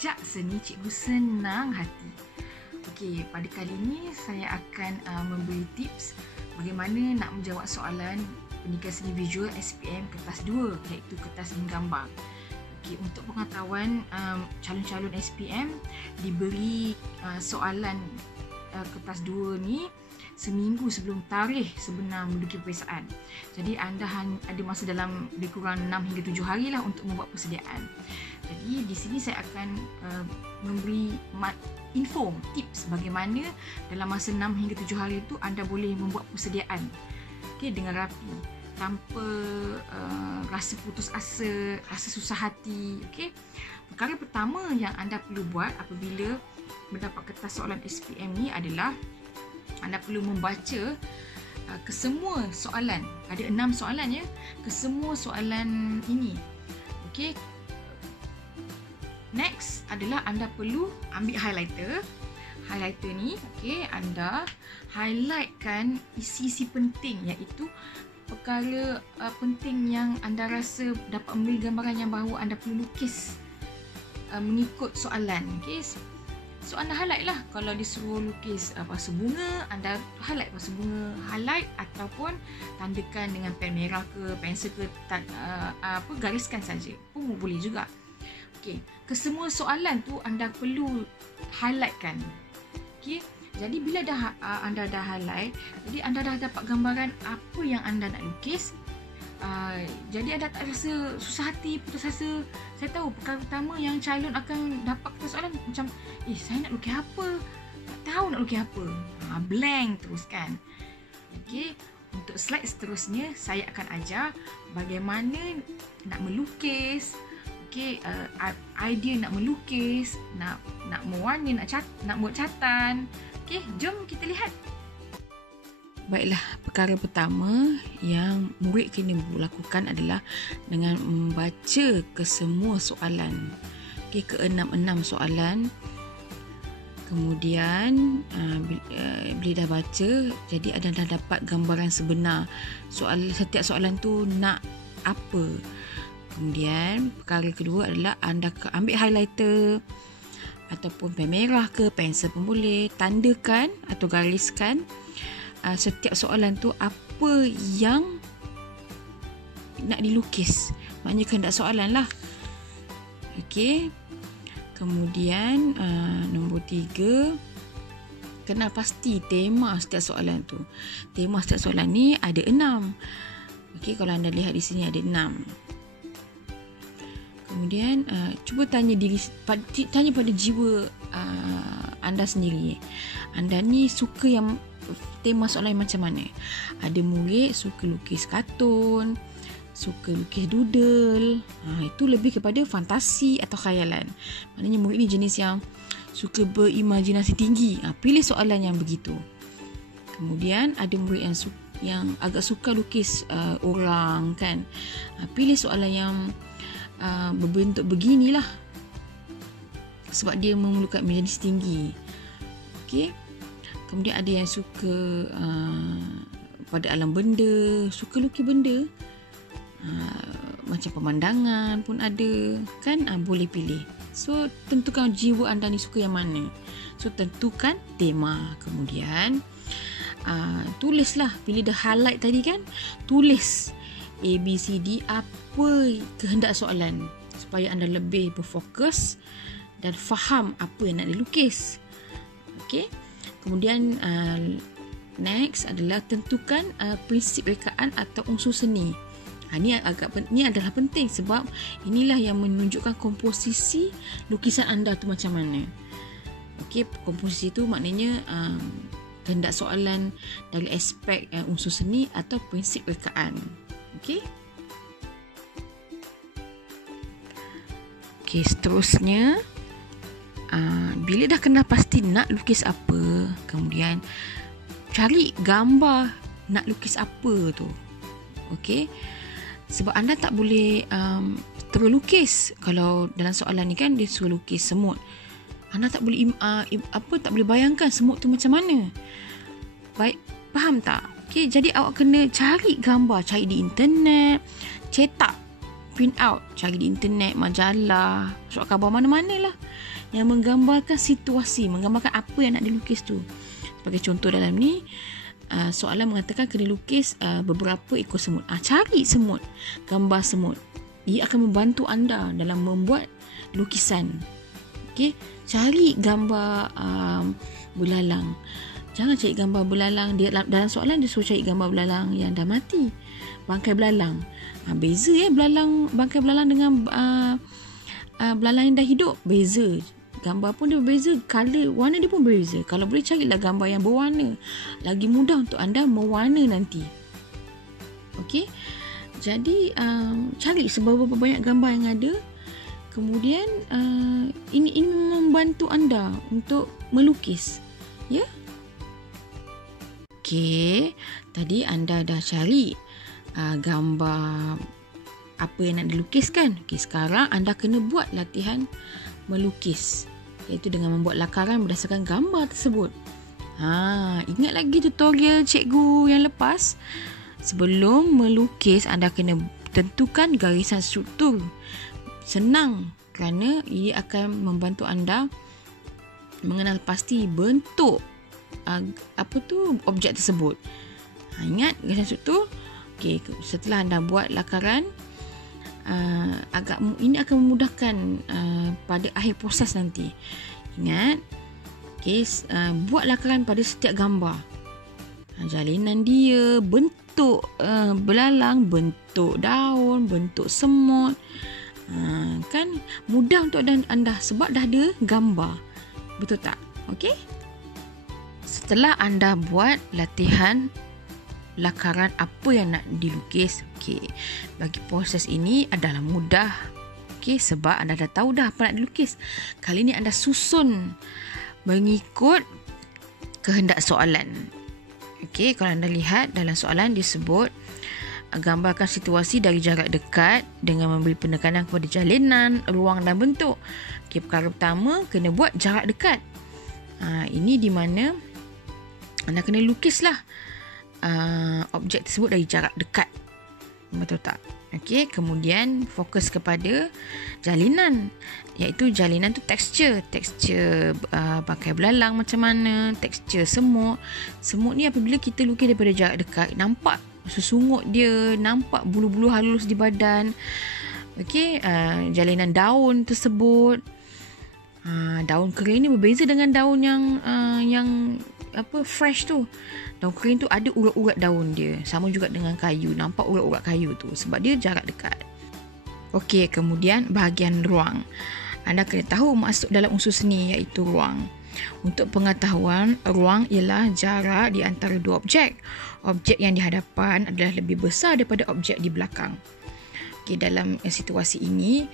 Jejak Seni Cikgu Senang Hati. Okey, pada kali ini saya akan memberi tips bagaimana nak menjawab soalan pendidikan seni visual SPM kertas 2, iaitu kertas menggambar. Okey, untuk pengetahuan, calon-calon SPM diberi soalan kertas 2 ni seminggu sebelum tarikh sebenar menduduki peperiksaan. Jadi anda ada masa dalam lebih kurang 6 hingga 7 hari lah untuk membuat persediaan. Jadi di sini saya akan memberi tips bagaimana dalam masa 6 hingga 7 hari itu anda boleh membuat persediaan, okey, dengan rapi, tanpa rasa putus asa, rasa susah hati. Okey, perkara pertama yang anda perlu buat apabila mendapat kertas soalan SPM ni adalah anda perlu membaca kesemua soalan. Ada 6 soalan ya, kesemua soalan ini. Okey. Next adalah anda perlu ambil highlighter. Highlighter ni, okey, anda highlightkan isi-isi penting, iaitu perkara penting yang anda rasa dapat memberi gambaran yang bahawa anda perlu lukis mengikut soalan. Okey. So anda highlight lah. Kalau disuruh lukis pasal bunga, anda highlight pasal bunga, highlight ataupun tandakan dengan pen merah ke, pensel ke, gariskan saja pun boleh juga. Okey, kesemua soalan tu anda perlu highlightkan. Okey, jadi bila anda dah highlight, jadi anda dah dapat gambaran apa yang anda nak lukis. Jadi anda tak rasa susah hati, putus asa. Saya tahu perkara pertama yang calon akan dapat soalan macam, saya nak lukis apa? Tak tahu nak lukis apa. Blank terus kan. Okey, untuk slide seterusnya saya akan ajar bagaimana nak melukis. Okey, idea nak melukis, nak mewarna, nak buat catatan. Okey, jom kita lihat. Baiklah, perkara pertama yang murid kena lakukan adalah dengan membaca kesemua soalan. Okey, ke-6 soalan. Kemudian bila dah baca, jadi anda dah dapat gambaran sebenar setiap soalan tu nak apa. Kemudian perkara kedua adalah anda ambil highlighter ataupun pen merah ke, pensel pun boleh, tandakan atau gariskan setiap soalan tu apa yang nak dilukis. Maknanya kehendak soalan lah. Okey. Kemudian nombor 3, kena pasti tema setiap soalan tu. Tema setiap soalan ni ada 6. Okey, kalau anda lihat di sini ada 6. Kemudian cuba tanya pada jiwa anda sendiri. Anda ni suka yang tema soalan macam mana? Ada murid suka lukis kartun, suka lukis doodle. Itu lebih kepada fantasi atau khayalan. Maknanya murid ni jenis yang suka berimajinasi tinggi. Pilih soalan yang begitu. Kemudian ada murid yang agak suka lukis orang kan. Pilih soalan yang berbentuk beginilah, sebab dia memerlukan imajinasi tinggi. Okey. Kemudian ada yang suka pada alam benda, suka lukis benda, macam pemandangan pun ada kan. Boleh pilih. So tentukan jiwa anda ni suka yang mana. So tentukan tema. Kemudian tulislah. Bila dah highlight tadi kan, tulis ABCD apa kehendak soalan, supaya anda lebih berfokus dan faham apa yang nak dilukis. Okey. Kemudian next adalah tentukan prinsip rekaan atau unsur seni. Ini adalah penting sebab inilah yang menunjukkan komposisi lukisan anda tu macam mana. Okey, komposisi tu maknanya kehendak soalan dari aspek unsur seni atau prinsip rekaan. Okey. Okey, seterusnya bila dah kenal pasti nak lukis apa, kemudian cari gambar nak lukis apa tu. Okey. Sebab anda tak boleh terlukis. Kalau dalam soalan ni kan dia suruh lukis semut. Anda tak boleh tak boleh bayangkan semut tu macam mana. Baik, faham tak? Okey, jadi awak kena cari gambar, cari di internet, cetak print out, cari di internet, majalah, surat khabar mana-mana lah yang menggambarkan situasi, menggambarkan apa yang nak dilukis tu. Sebagai contoh dalam ni, soalan mengatakan kena lukis beberapa ekor semut. Cari semut, gambar semut. Ia akan membantu anda dalam membuat lukisan. Okey, cari gambar belalang. Jangan cari gambar belalang. Dalam soalan dia suruh cari gambar belalang yang dah mati. Bangkai belalang. Beza belalang, bangkai belalang dengan belalang yang dah hidup. Beza. Gambar pun dia berbeza. Color, warna dia pun berbeza. Kalau boleh carilah gambar yang berwarna. Lagi mudah untuk anda mewarna nanti. Okey. Jadi cari seberapa banyak gambar yang ada. Kemudian ini membantu anda untuk melukis. Ya. Okey, tadi anda dah cari gambar apa yang nak dilukiskan. Okey, sekarang anda kena buat latihan melukis, iaitu dengan membuat lakaran berdasarkan gambar tersebut. Ingat lagi tutorial cikgu yang lepas? Sebelum melukis, anda kena tentukan garisan struktur. Senang kerana ia akan membantu anda mengenal pasti bentuk objek tersebut. Ingat garisan struktur. Okey, setelah anda buat lakaran, ini akan memudahkan pada akhir proses nanti. Ingat, okey, buat lakaran pada setiap gambar. Jalinan dia, bentuk belalang, bentuk daun, bentuk semut. Kan mudah untuk anda sebab dah ada gambar. Betul tak? Okey. Setelah anda buat latihan lakaran apa yang nak dilukis, okey, bagi proses ini adalah mudah. Okey, sebab anda dah tahu dah apa nak dilukis. Kali ini anda susun mengikut kehendak soalan. Okey, kalau anda lihat dalam soalan disebut gambarkan situasi dari jarak dekat dengan memberi penekanan kepada jalinan, ruang dan bentuk. Okey, perkara pertama kena buat jarak dekat. Ini di mana anda kena lukislah objek tersebut dari jarak dekat. Betul tak? Okey, kemudian fokus kepada jalinan, iaitu jalinan tu tekstur pakai belalang macam mana, tekstur semut. Semut ni apabila kita lukis daripada jarak dekat, nampak sesungut dia, nampak bulu-bulu halus di badan. Okey, jalinan daun tersebut. Daun kering ni berbeza dengan daun yang fresh tu. Daun kering tu ada urat-urat daun dia. Sama juga dengan kayu, nampak urat-urat kayu tu sebab dia jarak dekat. Okey, kemudian bahagian ruang. Anda kena tahu masuk dalam unsur seni iaitu ruang. Untuk pengetahuan, ruang ialah jarak di antara dua objek. Objek yang di hadapan adalah lebih besar daripada objek di belakang. Okey, dalam situasi ini,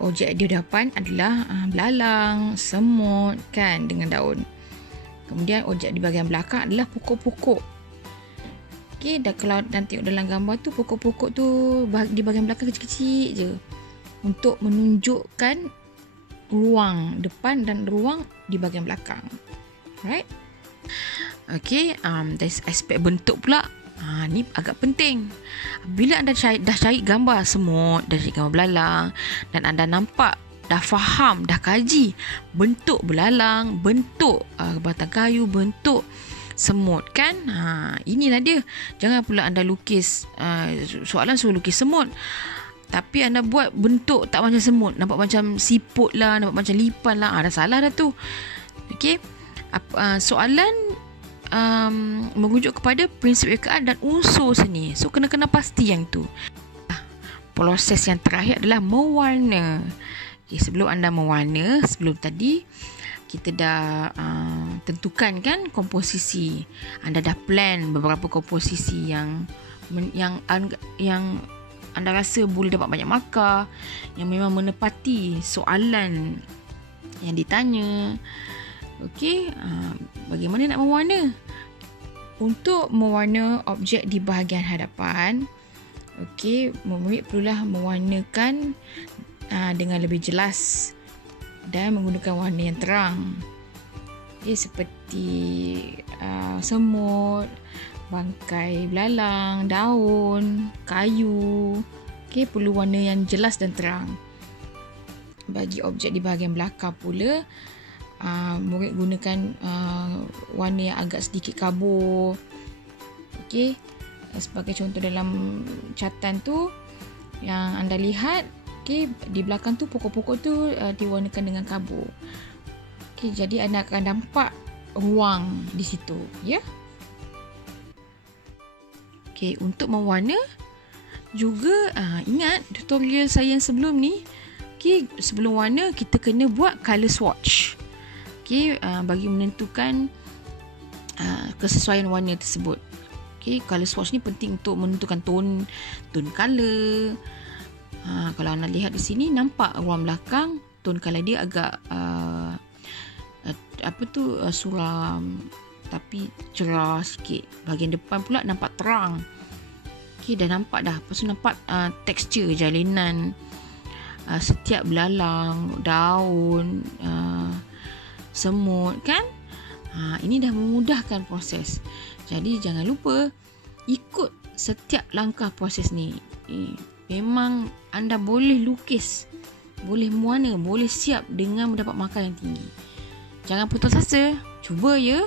objek di hadapan adalah belalang, semut kan dengan daun. Kemudian objek di bahagian belakang adalah pokok-pokok. Okey, dan kalau nanti dalam gambar tu pokok-pokok tu di bahagian belakang kecil-kecil je untuk menunjukkan ruang depan dan ruang di bahagian belakang. Right? Okey, dari aspek bentuk pula. Ni agak penting. Bila anda dah cari gambar semut, dah cari gambar belalang dan anda nampak, dah faham, dah kaji bentuk belalang, bentuk batang kayu, bentuk semut kan. Inilah dia. Jangan pula anda lukis, soalan suruh lukis semut, tapi anda buat bentuk tak macam semut, nampak macam siput lah, nampak macam lipan lah. Dah salah dah tu. Okey, soalan merujuk kepada prinsip rekaan dan unsur seni. So kena pasti yang tu. Proses yang terakhir adalah mewarna. Okay, sebelum anda mewarna, sebelum tadi kita dah tentukan kan komposisi. Anda dah plan beberapa komposisi yang anda rasa boleh dapat banyak markah, yang memang menepati soalan yang ditanya. Okey, bagaimana nak mewarna? Untuk mewarna objek di bahagian hadapan, okey, murid perlulah mewarnakan dengan lebih jelas dan menggunakan warna yang terang. Okay, seperti semut, bangkai belalang, daun, kayu, Okey, perlu warna yang jelas dan terang. Bagi objek di bahagian belakang pula, murid gunakan warna yang agak sedikit kabur. Okey, sebagai contoh dalam catatan tu yang anda lihat, okey, di belakang tu pokok-pokok tu diwarnakan dengan kabur. Okey, jadi anda akan nampak ruang di situ, ya. Okey, untuk mewarna juga ingat tutorial saya yang sebelum ni. Okey, sebelum warna kita kena buat colour swatch. Okey, bagi menentukan kesesuaian warna tersebut. Okey, colour swatch ni penting untuk menentukan tone colour. Kalau anda lihat di sini nampak ruang belakang, tone colour dia agak suram tapi cerah sikit. Bahagian depan pula nampak terang. Okey, dah nampak dah. Lepas tu nampak tekstur jalinan setiap belalang, daun, semut kan. Ini dah memudahkan proses. Jadi jangan lupa ikut setiap langkah proses ni. Memang anda boleh lukis, boleh mewarna, boleh siap dengan mendapat markah yang tinggi. Jangan putus asa, cuba ya.